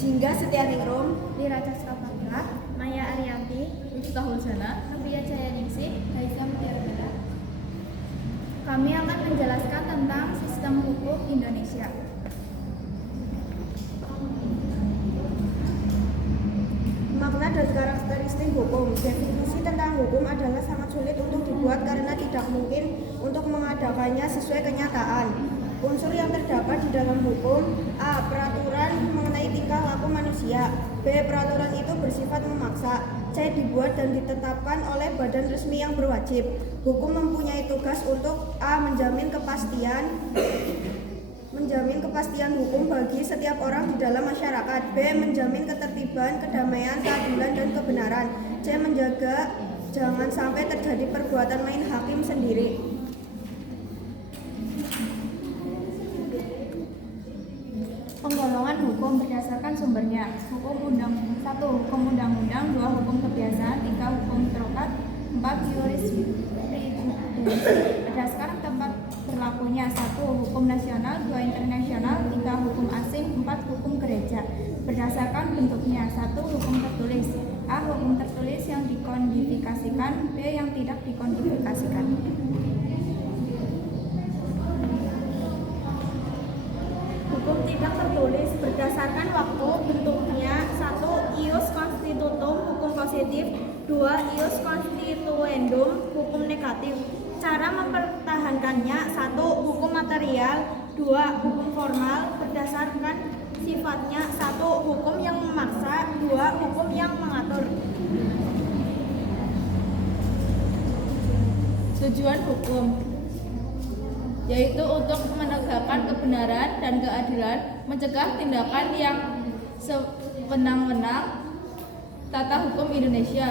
Jingga Setianingrum, Lira Caskapatra, Maya Ariyanti, Miftahul Jana, Nubia Jayaningsih, Raisa Mutiara. Kami akan menjelaskan tentang sistem hukum Indonesia. makna dan karakteristik hukum. Definisi tentang hukum adalah sangat sulit untuk dibuat karena tidak mungkin untuk mengadakannya sesuai kenyataan. Unsur yang terdapat di dalam hukum: A. Peraturan mengenai tingkah laku manusia. B. Peraturan itu bersifat memaksa. C. Dibuat dan ditetapkan oleh badan resmi yang berwajib. Hukum mempunyai tugas untuk A. Menjamin kepastian hukum bagi setiap orang di dalam masyarakat. B. Menjamin ketertiban, kedamaian, keadilan, dan kebenaran. C. Menjaga jangan sampai terjadi perbuatan main hakim sendiri. Penggolongan hukum berdasarkan sumbernya. Hukum undang 1. Hukum undang-undang. 2. Hukum kebiasaan. 3. Hukum terokat. 4. Jurisprudensi berdasarkan tempat berlakunya. 1. Hukum nasional. 2. Internasional. 3. Hukum asing. 4. Hukum gereja berdasarkan bentuknya. 1. Hukum tertulis. A. Hukum tertulis yang dikodifikasikan. B. Yang tidak dikodifikasikan. Hukum tidak tertulis berdasarkan waktu. Bentuknya: 1. Ius constitutum, hukum positif. 2. Ius constituendum, hukum negatif. Cara mempertahankannya: 1. Hukum material. 2. Hukum formal berdasarkan sifatnya. 1. Hukum yang memaksa. 2. Hukum yang mengatur. tujuan hukum yaitu untuk menegakkan kebenaran dan keadilan, mencegah tindakan yang sewenang-wenang. Tata hukum Indonesia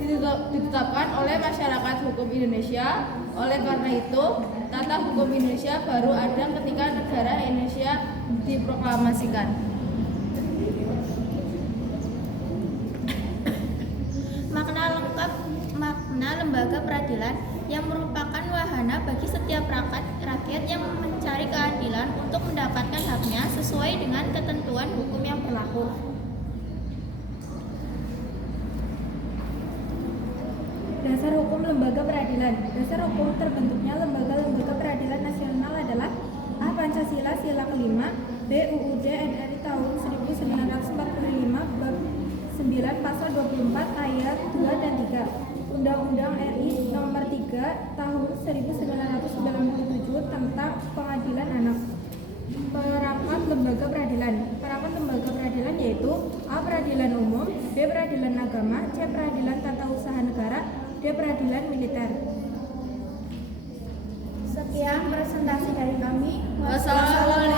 ditetapkan oleh masyarakat hukum Indonesia. Oleh karena itu, tata hukum Indonesia baru ada ketika negara Indonesia diproklamasikan. Makna lengkap. Makna lembaga peradilan yang merupakan wahana bagi setiap rakyat yang mencari keadilan untuk mendapatkan haknya sesuai dengan ketentuan hukum yang berlaku. Dasar hukum lembaga peradilan. Dasar hukum terbentuknya lembaga-lembaga peradilan nasional adalah: A. Pancasila sila kelima. B. UUD RI tahun 1945 bab 9 pasal 24 ayat 2 dan 3. Undang-Undang RI nomor 3 tahun 1997 tentang Pengadilan Anak. Perapat lembaga peradilan. Perapat lembaga peradilan yaitu: A. Peradilan umum. B. Peradilan agama. C. Peradilan tata usaha negara. D. Peradilan militer. Sekian presentasi dari kami. Wassalamualaikum